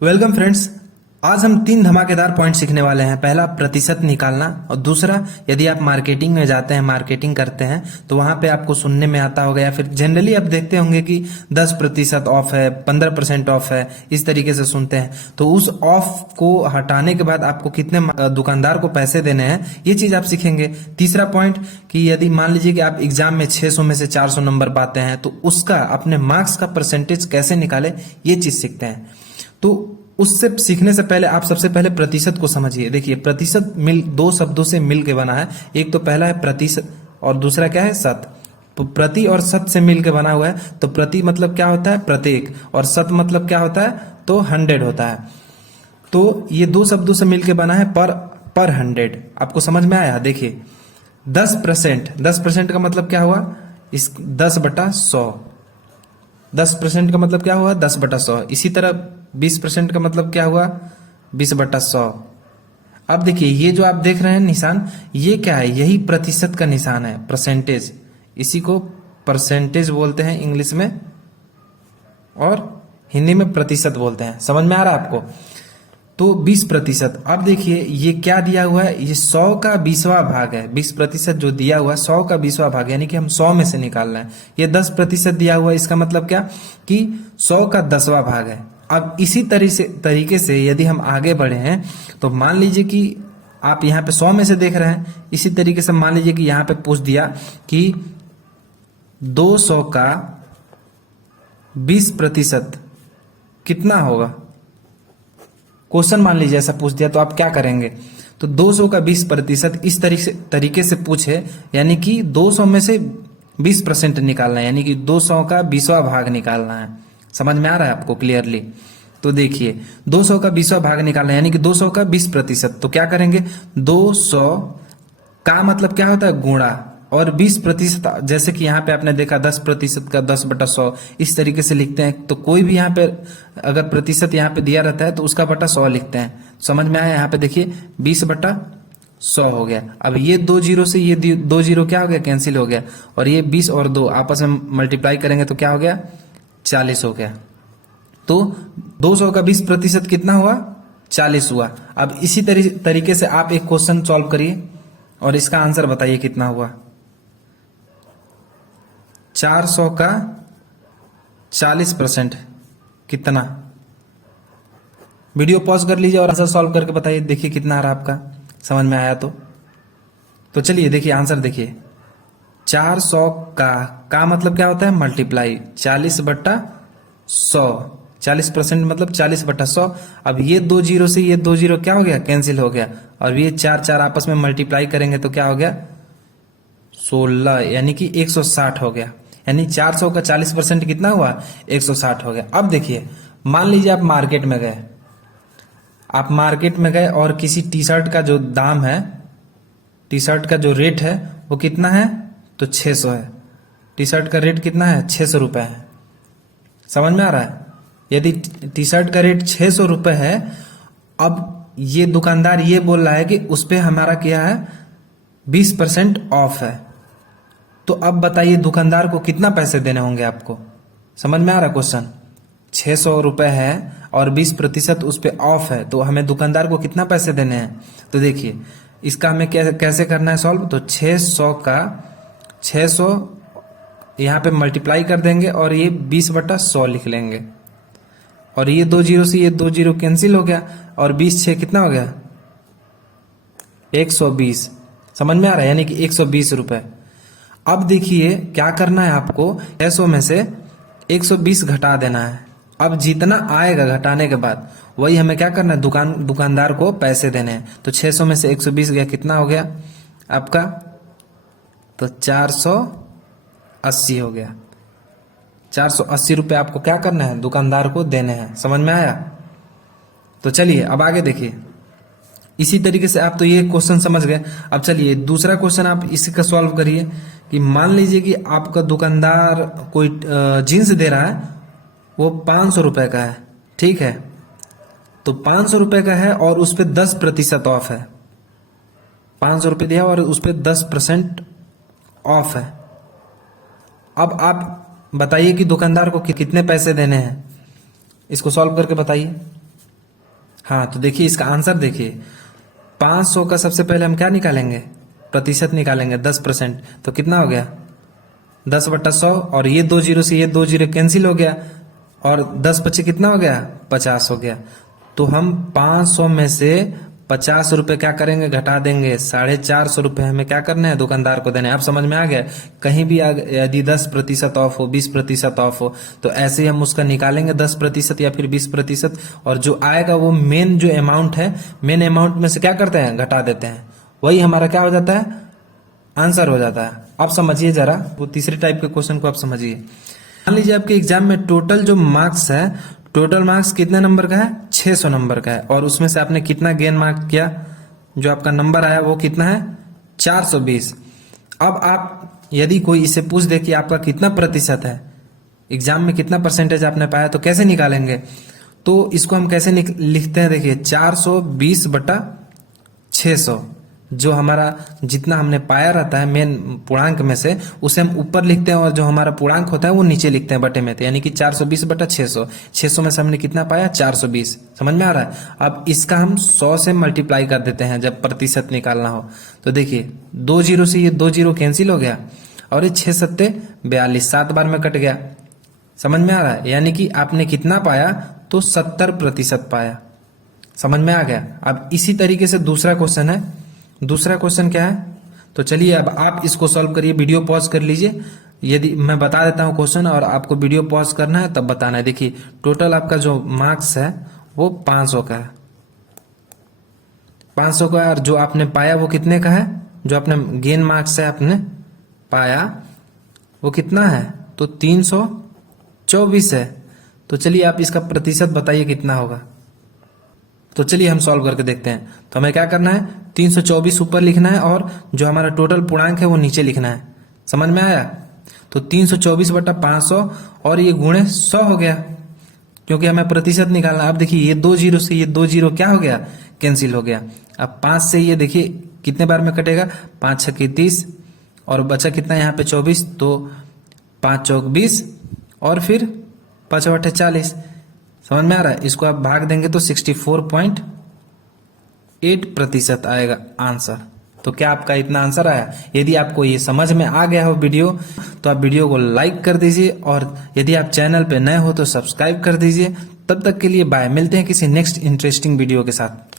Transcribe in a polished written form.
Welcome friends. आज हम 3 धमाकेदार पॉइंट सीखने वाले हैं। पहला, प्रतिशत निकालना, और दूसरा, यदि आप मार्केटिंग में जाते हैं, मार्केटिंग करते हैं, तो वहां पे आपको सुनने में आता होगा या फिर जनरली आप देखते होंगे कि 10% ऑफ है, 15% ऑफ है, इस तरीके से सुनते हैं। तो उस ऑफ को हटाने के बाद आपको कितने दुकानदार को पैसे देने हैं, ये चीज आप सीखेंगे। तीसरा पॉइंट कि यदि मान लीजिए कि आप एग्जाम में 600 में से 400 नंबर पाते हैं, तो उसका अपने मार्क्स का परसेंटेज कैसे निकाले, ये चीज सीखते हैं। तो उससे सीखने से पहले आप सबसे पहले प्रतिशत को समझिए। देखिए, प्रतिशत दो शब्दों से मिल के बना है। एक तो पहला है प्रतिशत और दूसरा क्या है, शत। तो प्रति और शत से मिल के बना हुआ है। तो प्रति मतलब क्या होता है, प्रत्येक, और शत मतलब क्या होता है, तो 100 होता है। तो ये दो शब्दों से मिलके बना है पर 100। आपको समझ में आया? देखिए, 10% का मतलब क्या हुआ, इस 10/100। 10% का मतलब क्या हुआ, 10/100। इसी तरह 20% का मतलब क्या हुआ, 20/100। अब देखिए, ये जो आप देख रहे हैं निशान, ये क्या है, यही प्रतिशत का निशान है, परसेंटेज। इसी को परसेंटेज बोलते हैं इंग्लिश में, और हिंदी में प्रतिशत बोलते हैं। समझ में आ रहा है आपको? तो 20%। अब देखिए, ये क्या दिया हुआ है, ये 100 का 20वां भाग है। 20% जो दिया हुआ है 100 का 20वां भाग, यानी कि हम 100 में से निकाल रहे हैं। ये 10% दिया हुआ है, इसका मतलब क्या कि 100 का 10वां भाग है। अब इसी तरीके से यदि हम आगे बढ़े हैं, तो मान लीजिए कि आप यहाँ पे 100 में से देख रहे हैं। इसी तरीके से मान लीजिए कि यहाँ पे पूछ दिया कि 200 का 20% कितना होगा। क्वेश्चन मान लीजिए ऐसा पूछ दिया, तो आप क्या करेंगे? तो 200 का 20% इस तरीके से पूछे, यानी कि 200 में से 20% निकालना है, यानी कि 200 का 20वां भाग निकालना है। समझ में आ रहा है आपको क्लियरली? तो देखिए, 200 का 20वां भाग निकालना है, यानी कि 200 का 20%। तो क्या करेंगे, 200 का मतलब क्या होता है, गुणा, और 20%, जैसे कि यहाँ पे आपने देखा 10% का 10/100, इस तरीके से लिखते हैं। तो कोई भी यहाँ पे अगर प्रतिशत यहाँ पे दिया रहता है तो उसका बटा 100 लिखते हैं। समझ में आया? यहाँ पे देखिए 20/100 हो गया। अब ये 2 जीरो से ये 2 जीरो क्या हो गया, कैंसिल हो गया, और ये 20 और 2 आपस में मल्टीप्लाई करेंगे तो क्या हो गया, 40 हो गया। तो 200 का 20% कितना हुआ, 40 हुआ। अब इसी तरीके से आप एक क्वेश्चन सॉल्व करिए और इसका आंसर बताइए कितना हुआ। 400 का 40% कितना। वीडियो पॉज कर लीजिए और आंसर सॉल्व करके बताइए, देखिए कितना आ रहा आपका। समझ में आया? तो चलिए देखिए आंसर देखिए। 400 का मतलब क्या होता है, मल्टीप्लाई, 40/100। 40% मतलब 40/100। अब ये 2 जीरो से ये 2 जीरो क्या हो गया, कैंसिल हो गया, और ये 4 आपस में मल्टीप्लाई करेंगे तो क्या हो गया, 16, यानी कि 160 हो गया। यानी 400 का 40% कितना हुआ, 160 हो गया। अब देखिए, मान लीजिए आप मार्केट में गए, और किसी टी शर्ट का जो दाम है, टी शर्ट का जो रेट है वो कितना है, तो 600 है। टी शर्ट का रेट कितना है, 600 रुपए है। समझ में आ रहा है? यदि टी शर्ट का रेट 600 रुपए है, अब ये दुकानदार ये बोल रहा है कि उस पर हमारा क्या है, 20% ऑफ है। तो अब बताइए दुकानदार को कितना पैसे देने होंगे आपको। समझ में आ रहा क्वेश्चन? 600 रुपए है और 20% उस पर ऑफ है, तो हमें दुकानदार को कितना पैसे देने हैं। तो देखिए, इसका हमें कैसे करना है सॉल्व। तो 600 का 600 यहाँ पे मल्टीप्लाई कर देंगे और ये 20/100 लिख लेंगे, और ये 2 जीरो से ये 2 जीरो कैंसिल हो गया, और 20 6 कितना हो गया, 120। समझ में आ रहा है? यानी कि 120 रुपए। अब देखिए क्या करना है आपको, 600 में से 120 घटा देना है। अब जितना आएगा घटाने के बाद वही हमें क्या करना है, दुकानदार को पैसे देने हैं। तो 600 में से 120 गया, कितना हो गया आपका, तो 480 हो गया। 480 रुपए आपको क्या करना है, दुकानदार को देने हैं। समझ में आया? तो चलिए अब आगे देखिए। इसी तरीके से आप तो ये क्वेश्चन समझ गए। अब चलिए दूसरा क्वेश्चन आप इसी का सॉल्व करिए कि मान लीजिए कि आपका दुकानदार कोई जींस दे रहा है, वो 500 रुपए का है, ठीक है। तो 500 रुपए का है और उस पर 10% ऑफ है। 500 रुपए दिया और उस पर 10% ऑफ है। अब आप बताइए कि दुकानदार को कितने पैसे देने हैं, इसको सॉल्व करके बताइए। हाँ, तो देखिए इसका आंसर देखिए, 500 का सबसे पहले हम क्या निकालेंगे, प्रतिशत निकालेंगे 10%, तो कितना हो गया 10/100, और ये 2 जीरो से ये 2 जीरो कैंसिल हो गया, और 10 बचे कितना हो गया 50 हो गया। तो हम 500 में से 50 रुपए क्या करेंगे, घटा देंगे। 450 रुपए हमें क्या करना है, दुकानदार को देने। आप समझ में आ गया, कहीं भी यदि 10% ऑफ हो, 20% ऑफ हो, तो ऐसे ही हम उसका निकालेंगे 10% या फिर 20%, और जो आएगा वो मेन जो अमाउंट है, मेन अमाउंट में से क्या करते हैं, घटा देते हैं। वही हमारा क्या हो जाता है, आंसर हो जाता है। आप समझिए जरा वो तीसरे टाइप के क्वेश्चन को आप समझिए। मान लीजिए आपके एग्जाम में टोटल जो मार्क्स है, टोटल मार्क्स कितने नंबर का है, 600 नंबर का है, और उसमें से आपने कितना गेन मार्क किया, जो आपका नंबर आया वो कितना है 420। अब आप यदि कोई इसे पूछ दे कि आपका कितना प्रतिशत है, एग्जाम में कितना परसेंटेज आपने पाया, तो कैसे निकालेंगे। तो इसको हम कैसे लिखते हैं, देखिए 420/600, जो हमारा जितना हमने पाया रहता है मेन पूर्णांक में से, उसे हम ऊपर लिखते हैं, और जो हमारा पूर्णांक होता है वो नीचे लिखते हैं बटे में। तो यानी कि 420/600, 600 में से हमने कितना पाया 420। समझ में आ रहा है। अब इसका हम 100 से मल्टीप्लाई कर देते हैं जब प्रतिशत निकालना हो। तो देखिए 2 जीरो से ये 2 जीरो कैंसिल हो गया, और ये 6 सत्ते 42, 7 बार में कट गया। समझ में आ रहा है, यानी कि आपने कितना पाया, तो 70% पाया। समझ में आ गया। अब इसी तरीके से दूसरा क्वेश्चन है। दूसरा क्वेश्चन क्या है, तो चलिए अब आप इसको सॉल्व करिए, वीडियो पॉज कर लीजिए। यदि मैं बता देता हूं क्वेश्चन और आपको वीडियो पॉज करना है तब बताना है। देखिए टोटल आपका जो मार्क्स है वो 500 का है, 500 का, और जो आपने पाया वो कितने का है, जो आपने गेन मार्क्स है आपने पाया वो कितना है, तो 324 है। तो चलिए आप इसका प्रतिशत बताइए कितना होगा। तो चलिए हम सॉल्व करके देखते हैं। तो हमें क्या करना है, 324 ऊपर लिखना है, और जो हमारा टोटल पूर्णांक है वो नीचे लिखना है। समझ में आया। तो 324/500, और ये गुणे 100 हो गया, क्योंकि हमें प्रतिशत निकालना। अब देखिए ये 2 जीरो से ये 2 जीरो क्या हो गया, कैंसिल हो गया। अब 5 से ये देखिए कितने बार में कटेगा, 5 छक्के 30, और बचा कितना यहाँ पे 24, तो 5 चौक 20, और फिर 5 बटे 40। समझ में आ रहा है। इसको आप भाग देंगे तो 64.8% आएगा आंसर। तो क्या आपका इतना आंसर आया। यदि आपको ये समझ में आ गया हो वीडियो, तो आप वीडियो को लाइक कर दीजिए, और यदि आप चैनल पे नए हो तो सब्सक्राइब कर दीजिए। तब तक के लिए बाय, मिलते हैं किसी नेक्स्ट इंटरेस्टिंग वीडियो के साथ।